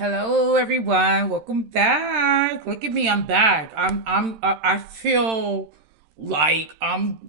Hello, everyone. Welcome back. Look at me. I'm back. I feel like I'm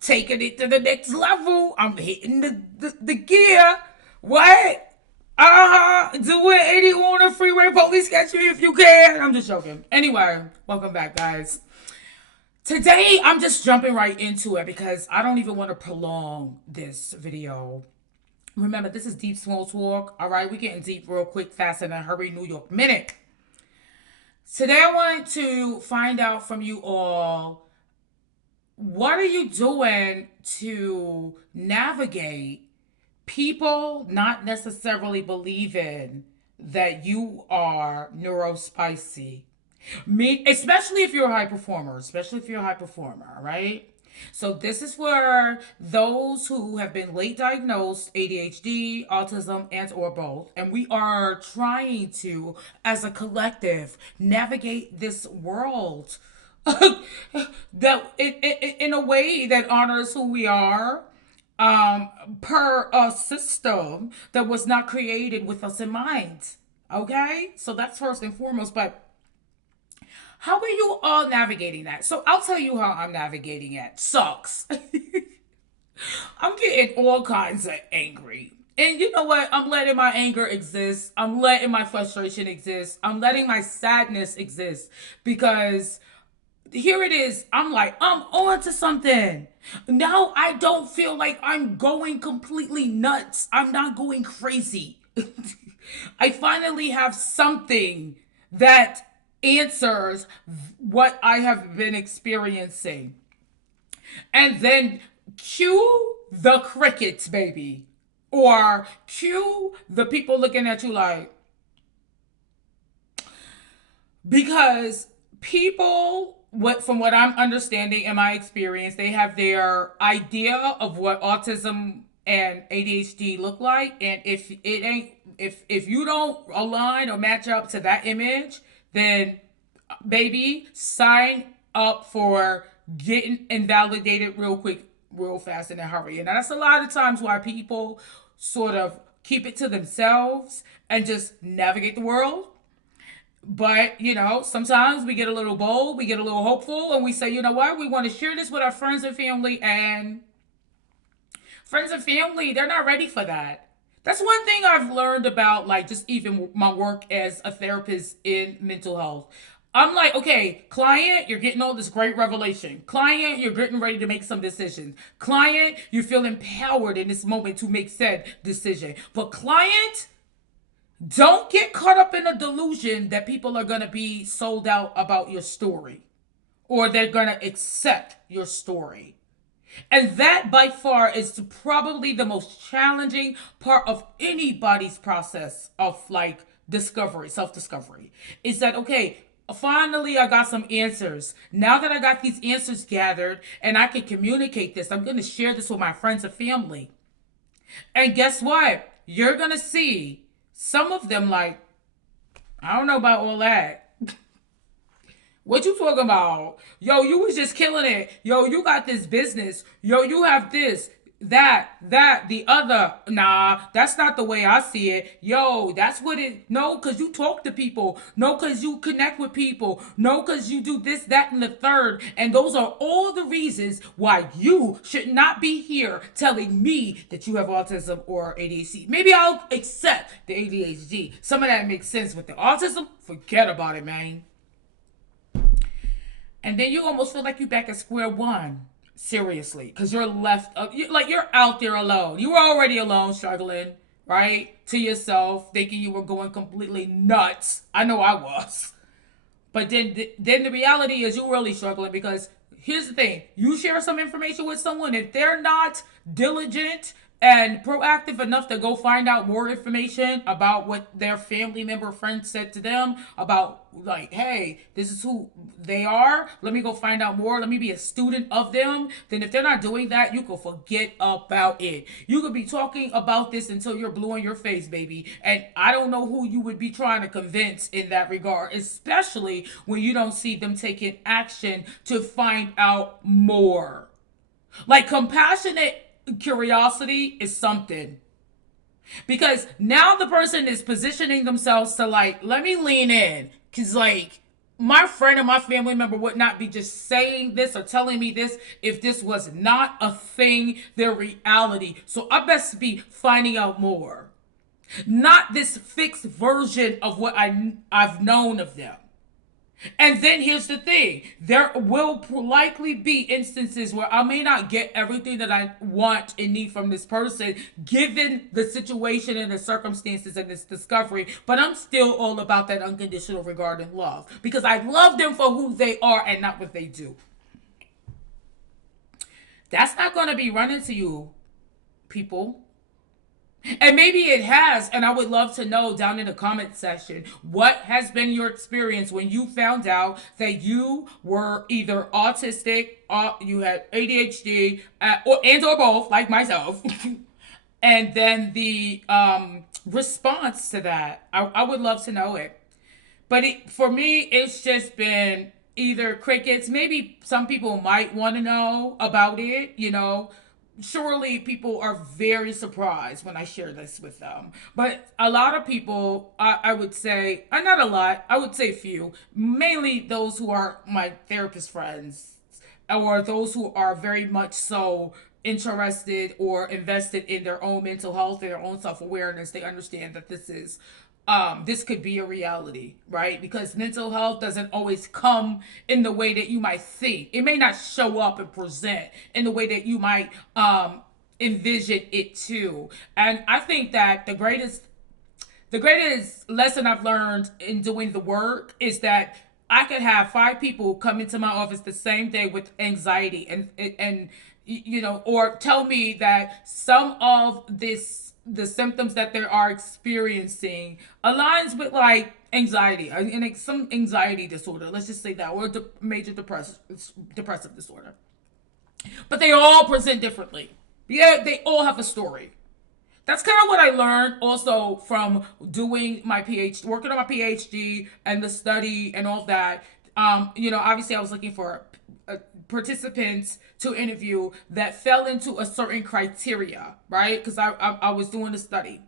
taking it to the next level. I'm hitting the gear. What? Do it 80 on the freeway. Police catch me if you can. I'm just joking. Anyway, welcome back, guys. Today, I'm just jumping right into it because I don't even want to prolong this video. Remember, this is deep small talk. All right, we're getting deep real quick, fast, in a hurry, New York minute. Today, I wanted to find out from you all, what are you doing to navigate people not necessarily believing that you are neurospicy? Me, especially if you're a high performer, right? So this is for those who have been late diagnosed ADHD, autism, and or both, and we are trying to, as a collective, navigate this world that in a way that honors who we are, per a system that was not created with us in mind. Okay, so that's first and foremost. But how are you all navigating that? So I'll tell you how I'm navigating it. Sucks. I'm getting all kinds of angry. And you know what? I'm letting my anger exist. I'm letting my frustration exist. I'm letting my sadness exist because here it is. I'm like, I'm on to something. Now I don't feel like I'm going completely nuts. I'm not going crazy. I finally have something that answers what I have been experiencing. And then cue the crickets, baby. Or cue the people looking at you like, because people, what from what I'm understanding in my experience, they have their idea of what autism and ADHD look like, and if you don't align or match up to that image, then baby, sign up for getting invalidated real quick, real fast, in a hurry. And that's a lot of times why people sort of keep it to themselves and just navigate the world. But, sometimes we get a little bold, we get a little hopeful, and we say, you know what, we want to share this with our friends and family, and friends and family, they're not ready for that. That's one thing I've learned about, like, just even my work as a therapist in mental health. I'm like, okay, client, you're getting all this great revelation. Client, you're getting ready to make some decisions. Client, you feel empowered in this moment to make said decision. But client, don't get caught up in a delusion that people are going to be sold out about your story or they're going to accept your story. And that by far is probably the most challenging part of anybody's process of like discovery, self discovery. Is that okay? Finally, I got some answers. Now that I got these answers gathered and I can communicate this, I'm going to share this with my friends and family. And guess what? You're going to see some of them like, I don't know about all that. What you talking about? Yo, you was just killing it. Yo, you got this business. Yo, you have this, the other. Nah, that's not the way I see it. Yo, that's what it. No, because you talk to people. No, because you connect with people. No, because you do this, that, and the third. And those are all the reasons why you should not be here telling me that you have autism or ADHD. Maybe I'll accept the ADHD. Some of that makes sense. With the autism, forget about it, man. And then you almost feel like you're back at square one. Seriously, because you're left up, like you're out there alone. You were already alone, struggling, right, to yourself, thinking you were going completely nuts. I know I was. But then the reality is you're really struggling because here's the thing: you share some information with someone, if they're not diligent and proactive enough to go find out more information about what their family member friend said to them about, like, hey, this is who they are, let me go find out more, let me be a student of them, then if they're not doing that, you can forget about it. You could be talking about this until you're blue in your face, baby, and I don't know who you would be trying to convince in that regard, especially when you don't see them taking action to find out more. Like, compassionate curiosity is something. Because now the person is positioning themselves to like, let me lean in. Because like, my friend and my family member would not be just saying this or telling me this if this was not a thing, their reality. So I best be finding out more. Not this fixed version of what I've known of them. And then here's the thing, there will likely be instances where I may not get everything that I want and need from this person, given the situation and the circumstances and this discovery, but I'm still all about that unconditional regard and love because I love them for who they are and not what they do. That's not going to be running to you, people. And maybe it has, and I would love to know down in the comment section what has been your experience when you found out that you were either autistic, or you had ADHD, or both, like myself. And then the response to that, I would love to know it. But for me, it's just been either crickets. Maybe some people might want to know about it, surely people are very surprised when I share this with them. But a lot of people, I would say, not a lot, I would say few, mainly those who are my therapist friends or those who are very much so interested or invested in their own mental health and their own self-awareness. They understand that this could be a reality, right? Because mental health doesn't always come in the way that you might think. It may not show up and present in the way that you might envision it to. And I think that the greatest lesson I've learned in doing the work is that I could have 5 people come into my office the same day with anxiety and or tell me that some of the symptoms that they are experiencing aligns with like anxiety and some anxiety disorder. Let's just say that, or major depressive disorder. But they all present differently. Yeah, they all have a story. That's kind of what I learned also from doing my PhD, working on my PhD and the study and all that. Obviously I was looking for participants to interview that fell into a certain criteria, right? Because I was doing the study.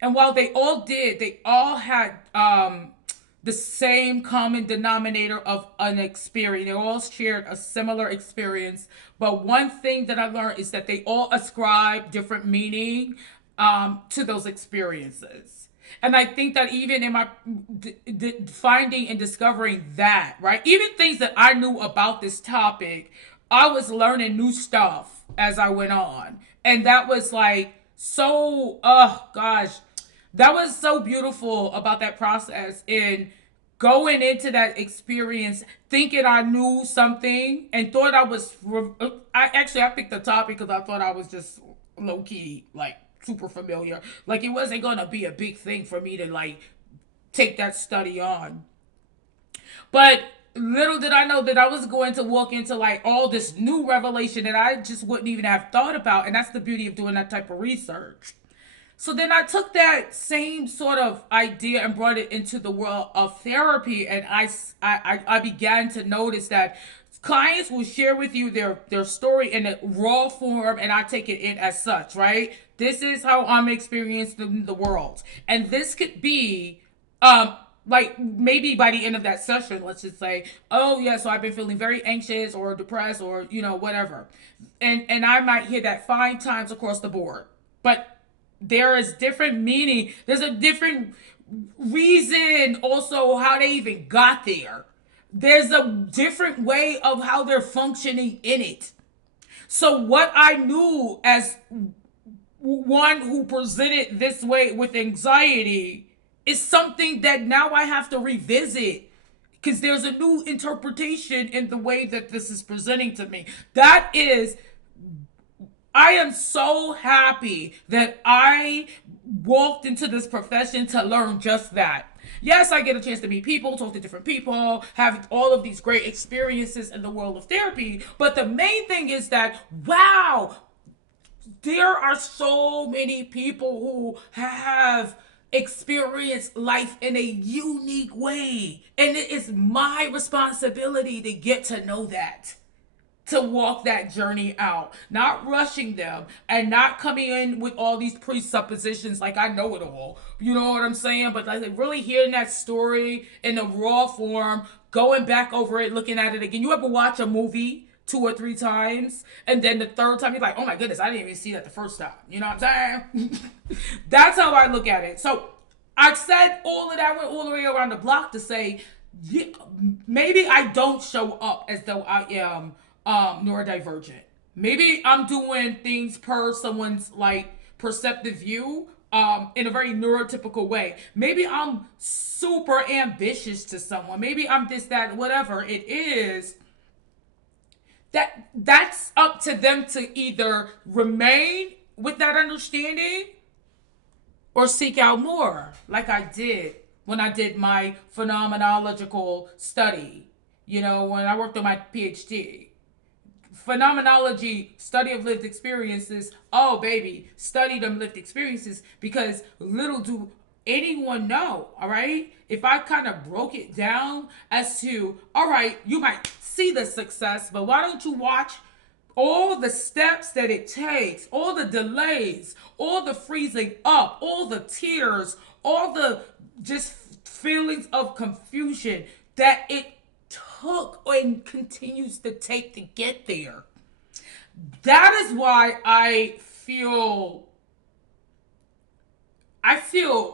And while they all had the same common denominator of an experience. They all shared a similar experience. But one thing that I learned is that they all ascribe different meaning to those experiences. And I think that even in my finding and discovering that, right, even things that I knew about this topic, I was learning new stuff as I went on. And that was like so, oh gosh, that was so beautiful about that process in going into that experience thinking I knew something and thought I was, I picked the topic because I thought I was just low key, like super familiar. Like it wasn't going to be a big thing for me to like take that study on. But little did I know that I was going to walk into like all this new revelation that I just wouldn't even have thought about. And that's the beauty of doing that type of research. So then I took that same sort of idea and brought it into the world of therapy. And I began to notice that clients will share with you their story in a raw form, and I take it in as such, right? This is how I'm experiencing the world. And this could be like maybe by the end of that session, let's just say, oh yeah, so I've been feeling very anxious or depressed or whatever. And I might hear that 5 times across the board. But there is different meaning. There's a different reason also how they even got there. There's a different way of how they're functioning in it. So what I knew as one who presented this way with anxiety is something that now I have to revisit because there's a new interpretation in the way that this is presenting to me. That is, I am so happy that I walked into this profession to learn just that. Yes, I get a chance to meet people, talk to different people, have all of these great experiences in the world of therapy. But the main thing is that, wow, there are so many people who have experienced life in a unique way. And it is my responsibility to get to know that. to walk that journey out, not rushing them and not coming in with all these presuppositions like I know it all. You know what I'm saying? But like really hearing that story in the raw form, going back over it, looking at it again. You ever watch a movie 2 or 3 times and then the third time you're like, oh my goodness, I didn't even see that the first time. You know what I'm saying? That's how I look at it. So I said all of that, went all the way around the block to say, yeah, maybe I don't show up as though I am neurodivergent. Maybe I'm doing things per someone's like perceptive view in a very neurotypical way. Maybe I'm super ambitious to someone. Maybe I'm this, that, whatever it is. That's up to them to either remain with that understanding or seek out more, like I did when I did my phenomenological study. You know, when I worked on my PhD. Phenomenology, study of lived experiences. Oh, baby, study them lived experiences because little do anyone know, all right? If I kind of broke it down as to, all right, you might see the success, but why don't you watch all the steps that it takes, all the delays, all the freezing up, all the tears, all the just feelings of confusion that it took and continues to take to get there. That is why I feel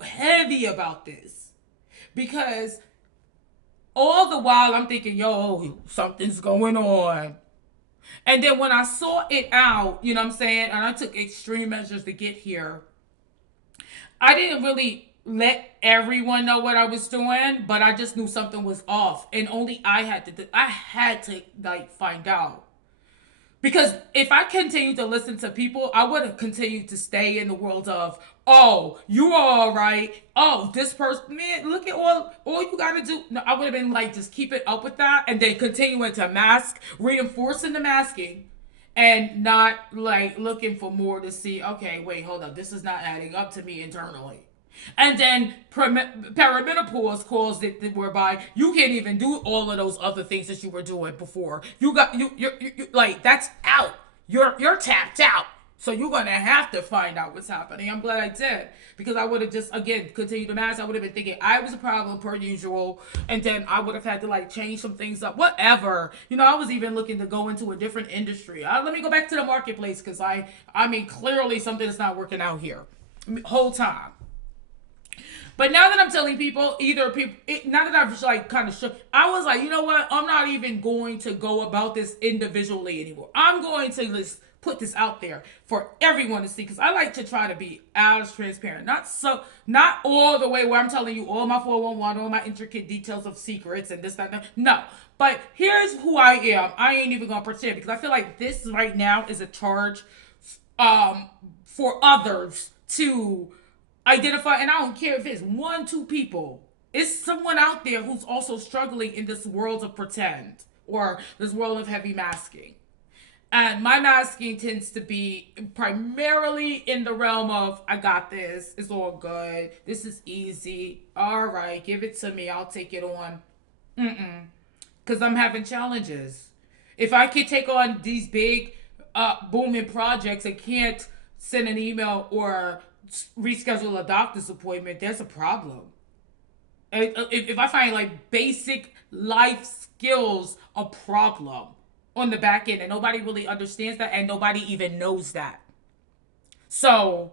heavy about this because all the while I'm thinking, yo, something's going on. And then when I saw it out, you know what I'm saying, and I took extreme measures to get here, I didn't really let everyone know what I was doing, but I just knew something was off, and only I had to like find out. Because if I continued to listen to people, I would have continued to stay in the world of, oh, you are all right. Oh, this person, man, look at all you got to do. No, I would have been like, just keep it up with that and then continuing to mask, reinforcing the masking and not like looking for more to see, okay, wait, hold up. This is not adding up to me internally. And then perimenopause caused it whereby you can't even do all of those other things that you were doing before. You like that's out. You're tapped out. So you're gonna have to find out what's happening. I'm glad I did because I would have just again continued to mask. I would have been thinking I was a problem per usual, and then I would have had to like change some things up. Whatever. You know, I was even looking to go into a different industry. Let me go back to the marketplace because I mean clearly something is not working out here. Whole time. But now that I'm telling people, now that I've like kind of shook, I was like, you know what? I'm not even going to go about this individually anymore. I'm going to just put this out there for everyone to see because I like to try to be as transparent. Not all the way where I'm telling you all my 411, all my intricate details of secrets and this, that. No. But here's who I am. I ain't even going to pretend because I feel like this right now is a charge for others to identify, and I don't care if it's 1, 2 people. It's someone out there who's also struggling in this world of pretend or this world of heavy masking. And my masking tends to be primarily in the realm of, I got this, it's all good, this is easy, all right, give it to me, I'll take it on. Because I'm having challenges. If I could take on these big booming projects and can't send an email or reschedule a doctor's appointment, there's a problem. If I find like basic life skills a problem on the back end and nobody really understands that and nobody even knows that. So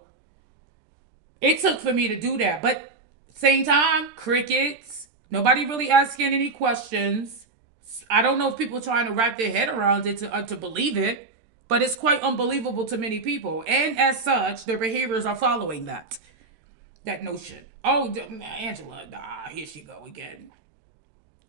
it took for me to do that. But same time, crickets, nobody really asking any questions. I don't know if people are trying to wrap their head around it to believe it. But it's quite unbelievable to many people. And as such, their behaviors are following that notion. Oh, Angela, here she go again.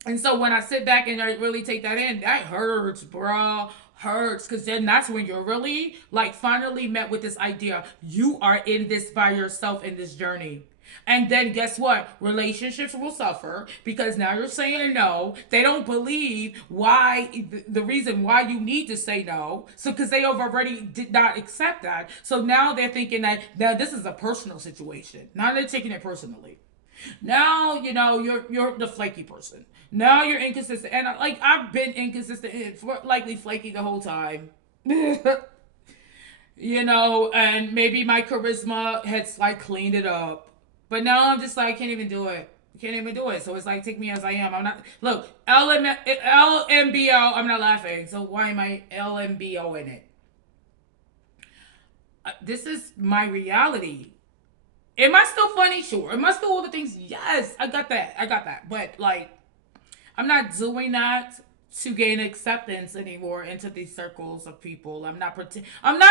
And so when I sit back and I really take that in, that hurts, bro. Hurts. Because then that's when you're really, like, finally met with this idea. You are in this by yourself in this journey. And then guess what? Relationships will suffer because now you're saying no. They don't believe the reason why you need to say no. So because they have already did not accept that. So now they're thinking that now this is a personal situation. Now they're taking it personally. Now, you're the flaky person. Now you're inconsistent. And like I've been inconsistent and likely flaky the whole time. And maybe my charisma has like cleaned it up. But now I'm just like, I can't even do it. Can't even do it. So it's like, take me as I am. I'm not. Look, LMBO. I'm not laughing. So why am I LMBO in it? This is my reality. Am I still funny? Sure. Am I still all the things? Yes, I got that. I got that. But like, I'm not doing that to gain acceptance anymore into these circles of people. I'm not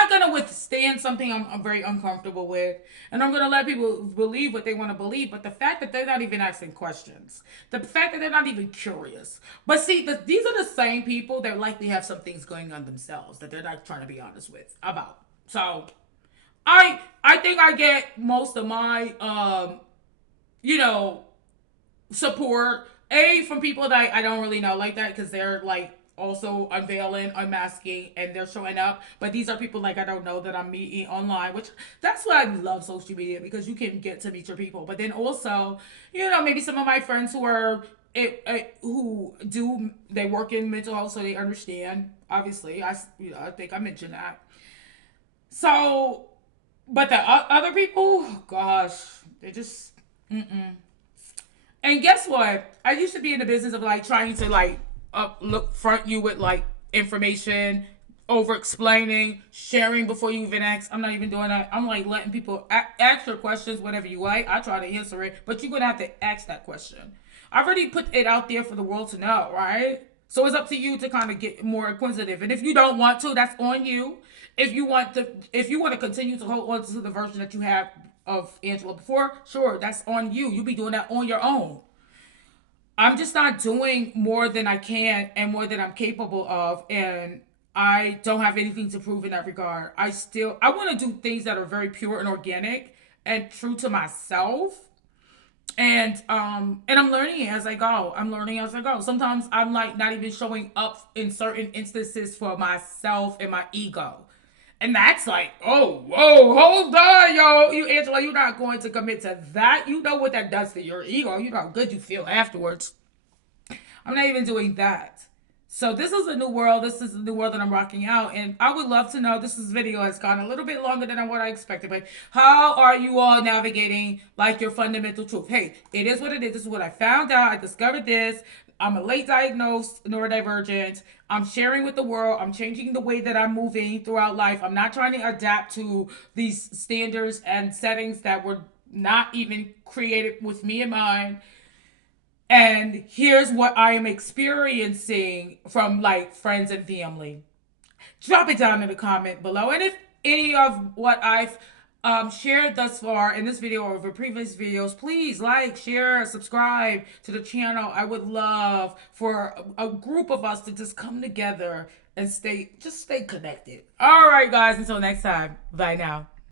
gonna withstand something I'm very uncomfortable with, and I'm gonna let people believe what they want to believe. But the fact that they're not even asking questions, the fact that they're not even curious. But see, these are the same people that likely have some things going on themselves that they're not trying to be honest with about. So I think I get most of my you know support from people that I don't really know like that, because they're like also unveiling, unmasking, and they're showing up. But these are people like I don't know that I'm meeting online, which that's why I love social media, because you can get to meet your people. But then also, maybe some of my friends who are who do they work in mental health, so they understand. Obviously, I think I mentioned that. So, but the other people, gosh, they just mm-mm. And guess what? I used to be in the business of like trying to like look front you with like information, over explaining, sharing before you even ask. I'm not even doing that. I'm like letting people ask your questions, whatever you like. I try to answer it, but you're gonna have to ask that question. I've already put it out there for the world to know, right? So it's up to you to kind of get more inquisitive. And if you don't want to, that's on you. If you want to continue to hold on to the version that you have of Angela before, sure, that's on you. You'll be doing that on your own. I'm just not doing more than I can and more than I'm capable of, and I don't have anything to prove in that regard. I want to do things that are very pure and organic and true to myself. And I'm learning as I go. I'm learning as I go. Sometimes I'm like not even showing up in certain instances for myself and my ego. And that's like, oh, whoa, hold on, yo. Angela, you're not going to commit to that. You know what that does to your ego. You know how good you feel afterwards. I'm not even doing that. So this is a new world. This is a new world that I'm rocking out. And I would love to know, video has gone a little bit longer than what I expected, but how are you all navigating like your fundamental truth? Hey, it is what it is. This is what I found out. I discovered this. I'm a late diagnosed neurodivergent. I'm sharing with the world. I'm changing the way that I'm moving throughout life. I'm not trying to adapt to these standards and settings that were not even created with me in mind. And here's what I am experiencing from like friends and family. Drop it down in the comment below. And if any of what I've shared thus far in this video or over previous videos, please like, share, subscribe to the channel. I would love for a group of us to just come together and stay connected. All right, guys, until next time. Bye now.